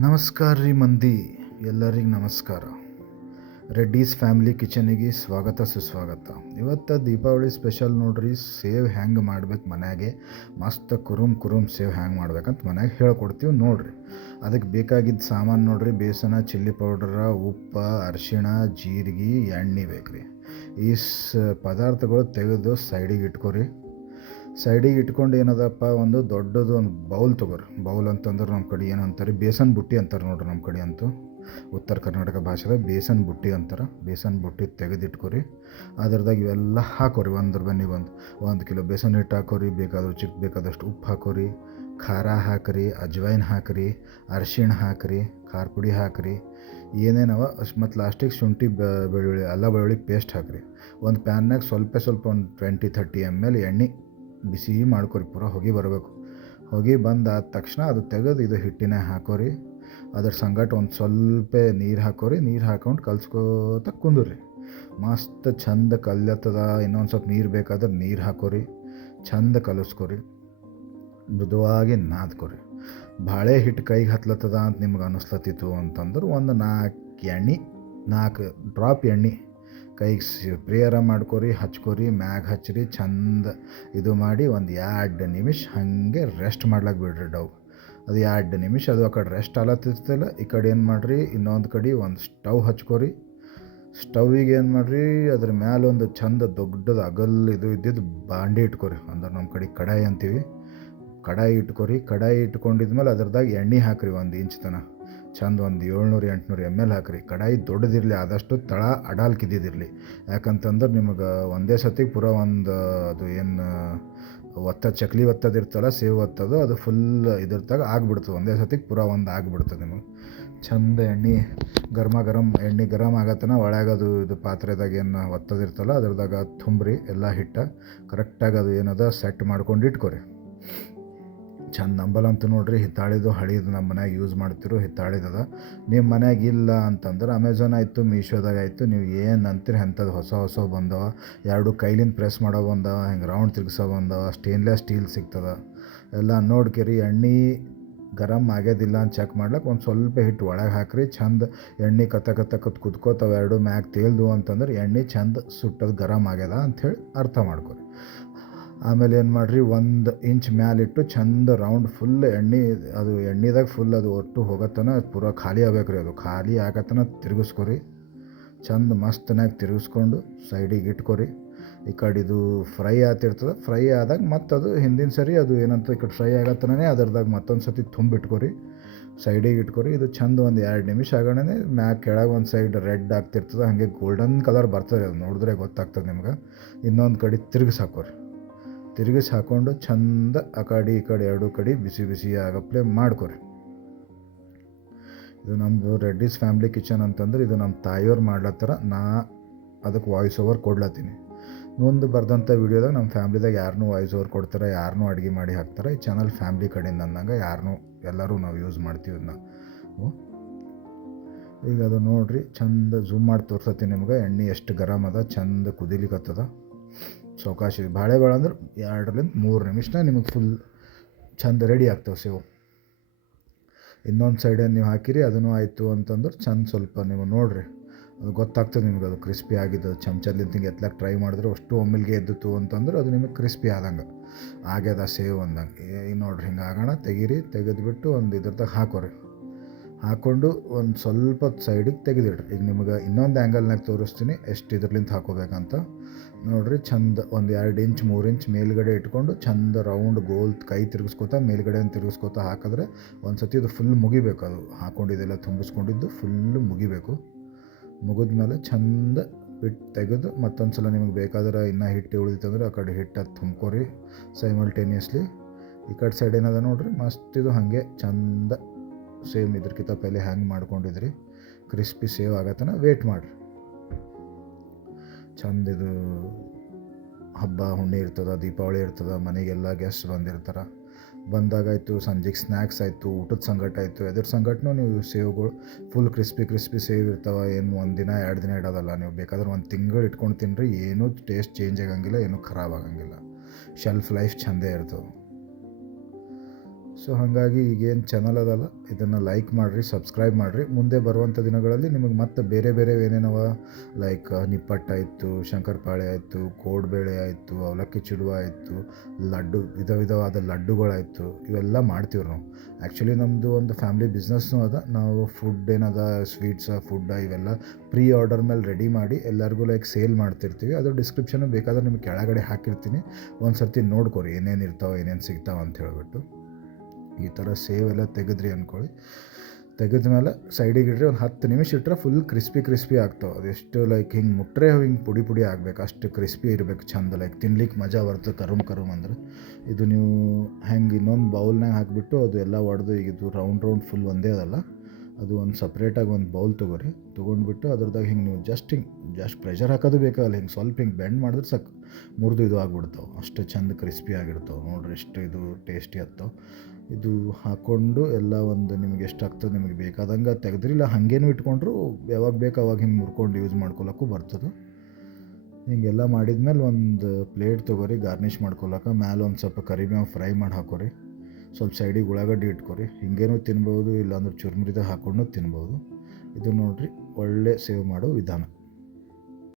ನಮಸ್ಕಾರ ರೀ ಮಂದಿ, ಎಲ್ಲರಿಗೆ ನಮಸ್ಕಾರ. ರೆಡ್ಡೀಸ್ ಫ್ಯಾಮಿಲಿ ಕಿಚನಿಗೆ ಸ್ವಾಗತ ಸುಸ್ವಾಗತ. ಇವತ್ತು ದೀಪಾವಳಿ ಸ್ಪೆಷಲ್ ನೋಡ್ರಿ. ಸೇವ್ ಹ್ಯಾಂಗೆ ಮಾಡ್ಬೇಕು ಮನ್ಯಾಗೆ, ಮಸ್ತ್ ಕುರುಮ್ ಸೇವ್ ಹ್ಯಾಂಗೆ ಮಾಡ್ಬೇಕಂತ ಮನ್ಯಾಗೆ ಹೇಳ್ಕೊಡ್ತೀವಿ ನೋಡ್ರಿ. ಅದಕ್ಕೆ ಬೇಕಾಗಿದ್ದ ಸಾಮಾನು ನೋಡ್ರಿ: ಬೇಸನ, ಚಿಲ್ಲಿ ಪೌಡರ, ಉಪ್ಪು, ಅರಿಶಿಣ, ಜೀರಿಗೆ, ಎಣ್ಣೆ ಬೇಕ್ರಿ. ಈ ಪದಾರ್ಥಗಳು ತೆಗೆದು ಸೈಡಿಗೆ ಇಟ್ಕೊರಿ. ಸೈಡಿಗೆ ಇಟ್ಕೊಂಡು ಏನದಪ್ಪ, ಒಂದು ದೊಡ್ಡದು ಒಂದು ಬೌಲ್ ತೊಗೊರಿ. ಬೌಲ್ ಅಂತಂದ್ರೆ ನಮ್ಮ ಕಡೆ ಏನಂತಾರೆ, ಬೇಸನ್ ಬುಟ್ಟಿ ಅಂತಾರೆ ನೋಡ್ರಿ. ನಮ್ಮ ಕಡೆ ಅಂತೂ ಉತ್ತರ ಕರ್ನಾಟಕ ಭಾಷೆದಾಗ ಬೇಸನ್ ಬುಟ್ಟಿ ಅಂತಾರೆ. ಬೇಸನ್ ಬುಟ್ಟಿ ತೆಗೆದಿಟ್ಕೊರಿ. ಅದ್ರದಾಗ ಇವೆಲ್ಲ ಹಾಕೋರಿ. ಒಂದ್ರ ಬನ್ನಿ ಒಂದು ಕಿಲೋ ಬೇಸನ್ ಹಿಟ್ಟು ಹಾಕೋರಿ. ಬೇಕಾದಷ್ಟು ಉಪ್ಪು ಹಾಕೋರಿ, ಖಾರ ಹಾಕಿರಿ, ಅಜ್ವೈನ್ ಹಾಕಿರಿ, ಅರಿಶಿಣ ಹಾಕಿರಿ, ಖಾರ ಪುಡಿ ಹಾಕಿರಿ, ಏನೇನವ ಅಷ್ಟು. ಮತ್ತು ಲಾಸ್ಟಿಗೆ ಶುಂಠಿ ಬೆಳ್ಳುಳ್ಳಿ ಅಲ್ಲ ಬೆಳ್ಳುಳ್ಳಿ ಪೇಸ್ಟ್ ಹಾಕಿರಿ. ಒಂದು ಪ್ಯಾನ್ನಾಗ ಸ್ವಲ್ಪ ಒಂದು 20-30 ml ಎಣ್ಣೆ ಬಿಸಿ ಮಾಡ್ಕೊರಿ. ಪೂರ ಹೊಗೆ ಬರಬೇಕು. ಹೊಗೆ ಬಂದಾದ ತಕ್ಷಣ ಅದು ತೆಗೆದು ಇದು ಹಿಟ್ಟಿನ ಹಾಕೋರಿ. ಅದ್ರ ಸಂಗಟ ಒಂದು ಸ್ವಲ್ಪ ನೀರು ಹಾಕೋರಿ. ನೀರು ಹಾಕೊಂಡು ಕಲ್ಸ್ಕೋತ ಕುಂದ್ರಿ. ಮಸ್ತ್ ಚಂದ ಕಲ್ಯತ್ತದ. ಇನ್ನೊಂದು ಸ್ವಲ್ಪ ನೀರು ಬೇಕಾದ್ರೆ ನೀರು ಹಾಕೋರಿ. ಚಂದ ಕಲಿಸ್ಕೊರಿ. ಮೃದುವಾಗಿ ನಾದ್ಕೊರಿ. ಬಾಳೆ ಹಿಟ್ಟು ಕೈಗೆ ಹತ್ಲತ್ತದ ಅಂತ ನಿಮ್ಗೆ ಅನ್ನಿಸ್ಲತ್ತಿತ್ತು ಅಂತಂದ್ರೆ ಒಂದು 4 ಡ್ರಾಪ್ ಎಣ್ಣೆ ಕೈಗೆ ಸ್ಪ್ರೇಯರ ಮಾಡ್ಕೊರಿ, ಹಚ್ಕೊರಿ. ಮ್ಯಾಗ ಹಚ್ಚಿರಿ. ಚಂದ ಇದು ಮಾಡಿ ಒಂದು 2 ನಿಮಿಷ ಹಾಗೆ ರೆಸ್ಟ್ ಮಾಡ್ಲಾಕ ಬಿಡ್ರಿ ಡವ್. ಅದು 2 ನಿಮಿಷ ಅದು ಆ ಕಡೆ ರೆಸ್ಟ್ ಆಲತ್ತಿರ್ತಲ್ಲ, ಈ ಕಡೆ ಏನು ಮಾಡಿರಿ, ಇನ್ನೊಂದು ಕಡೆ ಒಂದು ಸ್ಟವ್ ಹಚ್ಕೊರಿ. ಸ್ಟವ್ವಿಗೆ ಏನು ಮಾಡಿರಿ, ಅದ್ರ ಮ್ಯಾಲೆ ಒಂದು ಚಂದ ದೊಡ್ಡದು ಅಗಲ್ ಇದು ಇದ್ದಿದ್ದು ಬಾಂಡೆ ಇಟ್ಕೊರಿ. ಅಂದ್ರೆ ನಮ್ಮ ಕಡೆ ಕಡಾಯಿ ಅಂತೀವಿ. ಕಡಾಯಿ ಇಟ್ಕೊರಿ. ಕಡಾಯಿ ಇಟ್ಕೊಂಡಿದ್ಮೇಲೆ ಅದ್ರದಾಗ ಎಣ್ಣೆ ಹಾಕಿರಿ 1 ಇಂಚ್ ತನಕ. ಚಂದ ಒಂದು 700-800 ml ಹಾಕಿರಿ. ಕಡಾಯಿ ದೊಡ್ಡದಿರಲಿ, ಆದಷ್ಟು ತಳ ಅಡಾಲ್ಕಿದ್ದಿರಲಿ. ಯಾಕಂತಂದ್ರೆ ನಿಮಗೆ ಒಂದೇ ಸತಿಗೆ ಪೂರ ಒಂದು ಅದು ಏನು ಚಕ್ಲಿ ಒತ್ತದಿರ್ತಲ್ಲ, ಸೇವ್ ಒತ್ತದು, ಅದು ಫುಲ್ ಇದ್ರತಾಗ ಆಗಿಬಿಡ್ತದೆ. ಒಂದೇ ಸತಿಗೆ ಪೂರ ಒಂದು ಆಗಿಬಿಡ್ತದೆ ನಿಮಗೆ. ಚಂದ ಎಣ್ಣೆ ಗರಂ ಎಣ್ಣೆ ಗರಮ್ ಆಗತ್ತನ ಒಳಗದು ಇದು ಪಾತ್ರೆದಾಗ ಏನು ಒತ್ತದಿರ್ತಲ್ಲ ಅದ್ರದಾಗ ತುಂಬ್ರಿ ಎಲ್ಲ ಹಿಟ್ಟ. ಕರೆಕ್ಟಾಗಿ ಅದು ಏನದ ಸೆಟ್ ಮಾಡ್ಕೊಂಡು ಇಟ್ಕೊರಿ. ಚಂದ ನಂಬಲಂತೂ ನೋಡ್ರಿ, ಹಿತ್ತಾಳಿದು ಹಳಿದು ನಮ್ಮ ಮನ್ಯಾಗ ಯೂಸ್ ಮಾಡ್ತಿರೋ ಹಿತ್ತಾಳಿದದ. ನಿಮ್ಮ ಮನ್ಯಾಗ ಇಲ್ಲ ಅಂತಂದ್ರೆ ಅಮೆಝಾನ್ ಆಯಿತು, ಮೀಶೋದಾಗ ಆಯಿತು, ನೀವು ಏನು ಅಂತೀರಿ ಅಂಥದ್ದು ಹೊಸ ಬಂದವ. 2 ಕೈಲಿಂದ ಪ್ರೆಸ್ ಮಾಡೋ ಬಂದವ, ಹಿಂಗೆ ರೌಂಡ್ ತಿರ್ಗಿಸೋ ಬಂದವ. ಸ್ಟೇನ್ಲೆಸ್ ಸ್ಟೀಲ್ ಸಿಗ್ತದೆ. ಎಲ್ಲ ನೋಡ್ಕೇರಿ. ಎಣ್ಣೆ ಗರಮ್ ಆಗ್ಯದಿಲ್ಲ ಅಂತ ಚೆಕ್ ಮಾಡ್ಲಿಕ್ಕೆ ಒಂದು ಸ್ವಲ್ಪ ಹಿಟ್ಟು ಒಳಗೆ ಹಾಕಿರಿ. ಚಂದ ಎಣ್ಣೆ ಕತ್ತ ಕುದ್ಕೋತಾವೆ 2 ಮ್ಯಾಗ ತೇಲ್ದು ಅಂತಂದ್ರೆ ಎಣ್ಣೆ ಚಂದ ಸುಟ್ಟದು ಗರಮ್ ಆಗ್ಯದ ಅಂಥೇಳಿ ಅರ್ಥ ಮಾಡ್ಕೊರಿ. ಆಮೇಲೆ ಏನು ಮಾಡಿರಿ, 1 ಇಂಚ್ ಮ್ಯಾಲಿಟ್ಟು ಚಂದ ರೌಂಡ್ ಫುಲ್ ಎಣ್ಣೆ, ಅದು ಎಣ್ಣೆದಾಗ ಫುಲ್ ಅದು ಒಟ್ಟು ಹೋಗತ್ತನ ಪೂರ ಖಾಲಿ ಆಗ್ಬೇಕ್ರಿ. ಅದು ಖಾಲಿ ಆಗತ್ತನ ತಿರುಗಿಸ್ಕೊರಿ. ಚಂದ ಮಸ್ತನಾಗಿ ತಿರುಗಿಸ್ಕೊಂಡು ಸೈಡಿಗೆ ಇಟ್ಕೊರಿ. ಈ ಕಡೆ ಇದು ಫ್ರೈ ಆಗ್ತಿರ್ತದೆ. ಫ್ರೈ ಆದಾಗ ಮತ್ತದು ಹಿಂದಿನ ಸರಿ ಅದು ಏನಂತ ಈ ಕಡೆ ಫ್ರೈ ಆಗತ್ತನೇ ಅದ್ರದಾಗ ಮತ್ತೊಂದು ಸತಿ ತುಂಬಿಟ್ಕೊರಿ. ಸೈಡಿಗೆ ಇಟ್ಕೊರಿ. ಇದು ಚಂದ ಒಂದು 2 ನಿಮಿಷ ಆಗೋಣೆ ಮ್ಯಾಗ ಕೆಳಗೆ ಒಂದು ಸೈಡ್ ರೆಡ್ ಆಗ್ತಿರ್ತದೆ, ಹಾಗೆ ಗೋಲ್ಡನ್ ಕಲರ್ ಬರ್ತದೆ. ಅದು ನೋಡಿದ್ರೆ ಗೊತ್ತಾಗ್ತದೆ ನಿಮ್ಗೆ. ಇನ್ನೊಂದು ಕಡೆ ತಿರುಗಿಸಿ ಹಾಕ್ಕೊಂಡು ಚಂದ ಆ ಕಡೆ ಈ ಕಡೆ 2 ಕಡೆ ಬಿಸಿ ಆಗಪ್ಲೆ ಮಾಡ್ಕೊರಿ. ಇದು ನಮ್ಮದು ರೆಡ್ಡೀಸ್ ಫ್ಯಾಮಿಲಿ ಕಿಚನ್ ಅಂತಂದ್ರೆ ಇದು ನಮ್ಮ ತಾಯಿಯವ್ರು ಮಾಡ್ಲತ್ತಾರ. ನಾ ಅದಕ್ಕೆ ವಾಯ್ಸ್ ಓವರ್ ಕೊಡ್ಲತ್ತೀನಿ. ಮುಂದೆ ಬರ್ದಂಥ ವೀಡಿಯೋದಾಗ ನಮ್ಮ ಫ್ಯಾಮ್ಲಿದಾಗ ಯಾರನ್ನೂ ವಾಯ್ಸ್ ಓವರ್ ಕೊಡ್ತಾರೆ, ಯಾರನ್ನೂ ಅಡುಗೆ ಮಾಡಿ ಹಾಕ್ತಾರೆ. ಈ ಚಾನಲ್ ಫ್ಯಾಮ್ಲಿ ಕಡೆಯಿಂದ ಅಂದಂಗೆ ಎಲ್ಲರೂ ನಾವು ಯೂಸ್ ಮಾಡ್ತೀವಿ ಇದನ್ನ. ಈಗ ಅದು ನೋಡಿರಿ, ಚಂದ ಝೂಮ್ ಮಾಡಿ ತೋರ್ಸತ್ತೀನಿ ನಿಮ್ಗೆ. ಎಣ್ಣೆ ಎಷ್ಟು ಗರಮ್ ಅದ, ಚಂದ ಕುದಿಲಿಕ್ಕತ್ತದ. ಸಾವಕಾಶ ಬಾಳೆಗಳು ಅಂದ್ರೆ 2-3 ನಿಮಿಷನ ನಿಮಗೆ ಫುಲ್ ಚಂದ ರೆಡಿ ಆಗ್ತವೆ ಸೇವು. ಇನ್ನೊಂದು ಸೈಡನ್ನು ನೀವು ಹಾಕಿರಿ, ಅದನ್ನು ಆಯಿತು ಅಂತಂದ್ರೆ ಚಂದ ಸ್ವಲ್ಪ ನೀವು ನೋಡಿರಿ, ಅದು ಗೊತ್ತಾಗ್ತದೆ ನಿಮ್ಗೆ. ಅದು ಕ್ರಿಸ್ಪಿ ಆಗಿದ್ದು ಚಮಚದಿಂದ ಹಿಂಗೆ ಎತ್ಲಕ್ಕೆ ಟ್ರೈ ಮಾಡಿದ್ರೆ ಅಷ್ಟು ಒಮ್ಮೆಲ್ಗೆ ಎದ್ದಿತ್ತು ಅಂತಂದ್ರೆ ಅದು ನಿಮಗೆ ಕ್ರಿಸ್ಪಿ ಆದಂಗೆ ಆಗ್ಯದ ಸೇವ್ ಅಂದಂಗೆ. ಈಗ ನೋಡಿರಿ, ಹಿಂಗೆ ಆಗೋಣ. ತೆಗೆದುಬಿಟ್ಟು ಒಂದು ಇದ್ರದಾಗ ಹಾಕ್ಕೊಂಡು ಒಂದು ಸ್ವಲ್ಪ ಸೈಡಿಗೆ ತೆಗೆದಿಡ್ರಿ. ಈಗ ನಿಮಗೆ ಇನ್ನೊಂದು ಆ್ಯಂಗಲ್ನಾಗ ತೋರಿಸ್ತೀನಿ ಎಷ್ಟು ಇದ್ರಲಿಂದ ಹಾಕೋಬೇಕಂತ. ನೋಡಿರಿ, ಚಂದ ಒಂದು 2 ಇಂಚ್ 3 ಇಂಚ್ ಮೇಲ್ಗಡೆ ಇಟ್ಕೊಂಡು ಚಂದ ರೌಂಡ್ ಗೋಲ್ ಕೈ ತಿರುಗಿಸ್ಕೋತಾ ಮೇಲ್ಗಡೆ ತಿರುಗಿಸ್ಕೋತಾ ಹಾಕಿದ್ರೆ ಒಂದು ಸತಿ ಇದು ಫುಲ್ ಮುಗಿಬೇಕು. ಅದು ಹಾಕ್ಕೊಂಡಿದ್ದೆಲ್ಲ ತುಂಬಿಸ್ಕೊಂಡಿದ್ದು ಫುಲ್ಲು ಮುಗಿಬೇಕು. ಮುಗಿದ್ಮೇಲೆ ಚಂದ ಬಿಟ್ಟು ತೆಗೆದು ಮತ್ತೊಂದು ಸಲ ನಿಮಗೆ ಬೇಕಾದ್ರೆ ಇನ್ನೂ ಹಿಟ್ಟು ಉಳಿತಂದ್ರೆ ಆ ಕಡೆ ಹಿಟ್ಟು ಅದು ತುಂಬ್ಕೊರಿ ಸೈಮಲ್ಟೇನಿಯಸ್ಲಿ. ಈ ಕಡೆ ಸೈಡ್ ಏನದ ನೋಡಿರಿ, ಮಸ್ತ್ ಇದು ಹಾಗೆ ಚಂದ ಸೇಮ್ ಇದ್ರಕ್ಕಿಂತ ಪೆಹಲೆ ಹ್ಯಾಂಗೆ ಮಾಡ್ಕೊಂಡಿದ್ರಿ ಕ್ರಿಸ್ಪಿ ಸೇವ್ ಆಗತ್ತನ ವೇಟ್ ಮಾಡಿರಿ. ಚಂದ ಇದು ಹಬ್ಬ ಹುಣ್ಣಿ ಇರ್ತದೆ, ದೀಪಾವಳಿ ಇರ್ತದೆ, ಮನೆಗೆಲ್ಲ ಗೆಸ್ಟ್ ಬಂದಾಗಾಯಿತು, ಸಂಜೆಗೆ ಸ್ನ್ಯಾಕ್ಸ್ ಆಯಿತು, ಊಟದ ಸಂಗಟ ಆಯಿತು, ಎದ್ರ ಸಂಗಟನೂ ನೀವು ಸೇವ್ಗಳು ಫುಲ್ ಕ್ರಿಸ್ಪಿ ಸೇವ್ ಇರ್ತಾವೆ. ಏನು 1 ದಿನ 2 ದಿನ ಇಡೋದಲ್ಲ. ನೀವು ಬೇಕಾದ್ರೆ 1 ತಿಂಗಳು ಇಟ್ಕೊಂಡು ತಿನ್ನಿರಿ, ಏನೂ ಟೇಸ್ಟ್ ಚೇಂಜ್ ಆಗಂಗಿಲ್ಲ, ಏನೂ ಖರಾಬ್ ಆಗಂಗಿಲ್ಲ. ಶೆಲ್ಫ್ ಲೈಫ್ ಚಂದೇ ಇರ್ತದೆ. ಸೊ ಹಾಗಾಗಿ ಈಗೇನು ಚಾನಲ್ ಅದಲ್ಲ ಇದನ್ನು ಲೈಕ್ ಮಾಡಿರಿ, ಸಬ್ಸ್ಕ್ರೈಬ್ ಮಾಡಿರಿ. ಮುಂದೆ ಬರುವಂಥ ದಿನಗಳಲ್ಲಿ ನಿಮಗೆ ಮತ್ತೆ ಬೇರೆ ಬೇರೆ ಏನೇನವ ಲೈಕ್ ನಿಪ್ಪಟ್ಟು ಆಯಿತು, ಶಂಕರಪಾಳೆ ಆಯಿತು, ಕೋಡ್ಬೇಳೆ ಆಯಿತು, ಅವಲಕ್ಕಿ ಚಿಡುವ ಆಯಿತು, ಲಡ್ಡು ವಿಧವಾದ ಲಡ್ಡುಗಳಾಯಿತು, ಇವೆಲ್ಲ ಮಾಡ್ತೀವಿ ನಾವು. ಆ್ಯಕ್ಚುಲಿ ನಮ್ಮದು ಒಂದು ಫ್ಯಾಮ್ಲಿ ಬಿಸ್ನೆಸ್ನೂ ಅದ. ನಾವು ಫುಡ್ ಏನದ ಫುಡ್ಡ ಇವೆಲ್ಲ ಪ್ರೀ ಆರ್ಡರ್ ಮೇಲೆ ರೆಡಿ ಮಾಡಿ ಎಲ್ಲರಿಗೂ ಲೈಕ್ ಸೇಲ್ ಮಾಡ್ತಿರ್ತೀವಿ. ಅದು ಡಿಸ್ಕ್ರಿಪ್ಷನ್ ಬೇಕಾದ್ರೆ ನಿಮಗೆ ಕೆಳಗಡೆ ಹಾಕಿರ್ತೀನಿ, ಒಂದು ಸರ್ತಿ ನೋಡ್ಕೊರಿ ಏನೇನು ಇರ್ತಾವೆ ಏನೇನು ಸಿಗ್ತಾವೆ ಅಂತ ಹೇಳ್ಬಿಟ್ಟು. ಈ ಥರ ಸೇವೆಲ್ಲ ತೆಗೆದ್ರಿ ಅಂದ್ಕೊಳ್ಳಿ. ತೆಗೆದ ಮೇಲೆ ಸೈಡಿಗೆ ಇಡ್ರಿ, ಒಂದು 10 ನಿಮಿಷ ಇಟ್ಟರೆ ಫುಲ್ ಕ್ರಿಸ್ಪಿ ಆಗ್ತಾವೆ. ಅದೆಷ್ಟು ಲೈಕ್ ಹಿಂಗೆ ಮುಟ್ರೆ ಹಿಂಗೆ ಪುಡಿ ಆಗಬೇಕು, ಅಷ್ಟು ಕ್ರಿಸ್ಪಿ ಇರಬೇಕು ಚಂದ. ಲೈಕ್ ತಿನ್ಲಿಕ್ಕೆ ಮಜಾ ಬರ್ತದೆ ಕರುಮ್ ಅಂದ್ರೆ. ಇದು ನೀವು ಹೆಂಗೆ ಇನ್ನೊಂದು ಬೌಲ್ನಾಗ ಹಾಕಿಬಿಟ್ಟು ಅದು ಎಲ್ಲ ಒಡೆದು, ಈಗ ಇದು ರೌಂಡ್ ಫುಲ್ ಒಂದೇ ಅದಲ್ಲ, ಅದು ಒಂದು ಸಪ್ರೇಟಾಗಿ ಒಂದು ಬೌಲ್ ತೊಗೊಂಡ್ಬಿಟ್ಟು ಅದ್ರದಾಗ ಹಿಂಗೆ ನೀವು ಜಸ್ಟ್ ಪ್ರೆಷರ್ ಹಾಕೋದು ಬೇಕಾಗಲ್ಲ, ಹಿಂಗೆ ಸ್ವಲ್ಪ ಹಿಂಗೆ ಬೆಂಡ್ ಮಾಡಿದ್ರೆ ಸಾಕು, ಮುರಿದು ಇದು ಆಗ್ಬಿಡ್ತಾವೆ. ಅಷ್ಟು ಚಂದ ಕ್ರಿಸ್ಪಿ ಆಗಿರ್ತಾವೆ ನೋಡ್ರಿ, ಎಷ್ಟು ಇದು ಟೇಸ್ಟಿ ಆಗ್ತಾವೆ. ಇದು ಹಾಕ್ಕೊಂಡು ಎಲ್ಲ ಒಂದು ನಿಮಗೆ ಎಷ್ಟಾಗ್ತದೆ ನಿಮಗೆ ಬೇಕಾದಂಗೆ ತೆಗೆದ್ರಿ, ಇಲ್ಲ ಹಾಗೇನೂ ಇಟ್ಕೊಂಡ್ರು ಯಾವಾಗ ಬೇಕು ಅವಾಗ ಹಿಂಗೆ ಮುರ್ಕೊಂಡು ಯೂಸ್ ಮಾಡ್ಕೊಳಕ್ಕೂ ಬರ್ತದೆ. ಹಿಂಗೆಲ್ಲ ಮಾಡಿದ್ಮೇಲೆ ಒಂದು ಪ್ಲೇಟ್ ತೊಗೊರಿ, ಗಾರ್ನಿಷ್ ಮಾಡ್ಕೊಳಕ್ಕೆ ಮ್ಯಾಲೆ ಒಂದು ಸ್ವಲ್ಪ ಕರಿಬೇವು ಫ್ರೈ ಮಾಡಿ ಹಾಕೋರಿ, ಸ್ವಲ್ಪ ಸೈಡಿಗೆ ಉಳ್ಳಾಗಡ್ಡಿ ಇಟ್ಕೊರಿ. ಹಿಂಗೇನೂ ತಿನ್ಬೋದು, ಇಲ್ಲಾಂದ್ರೆ ಚುರ್ಮುರಿದಾಗ ಹಾಕ್ಕೊಂಡು ತಿನ್ಬೋದು. ಇದು ನೋಡಿರಿ ಒಳ್ಳೆ ಸೇವ್ ಮಾಡೋ ವಿಧಾನ.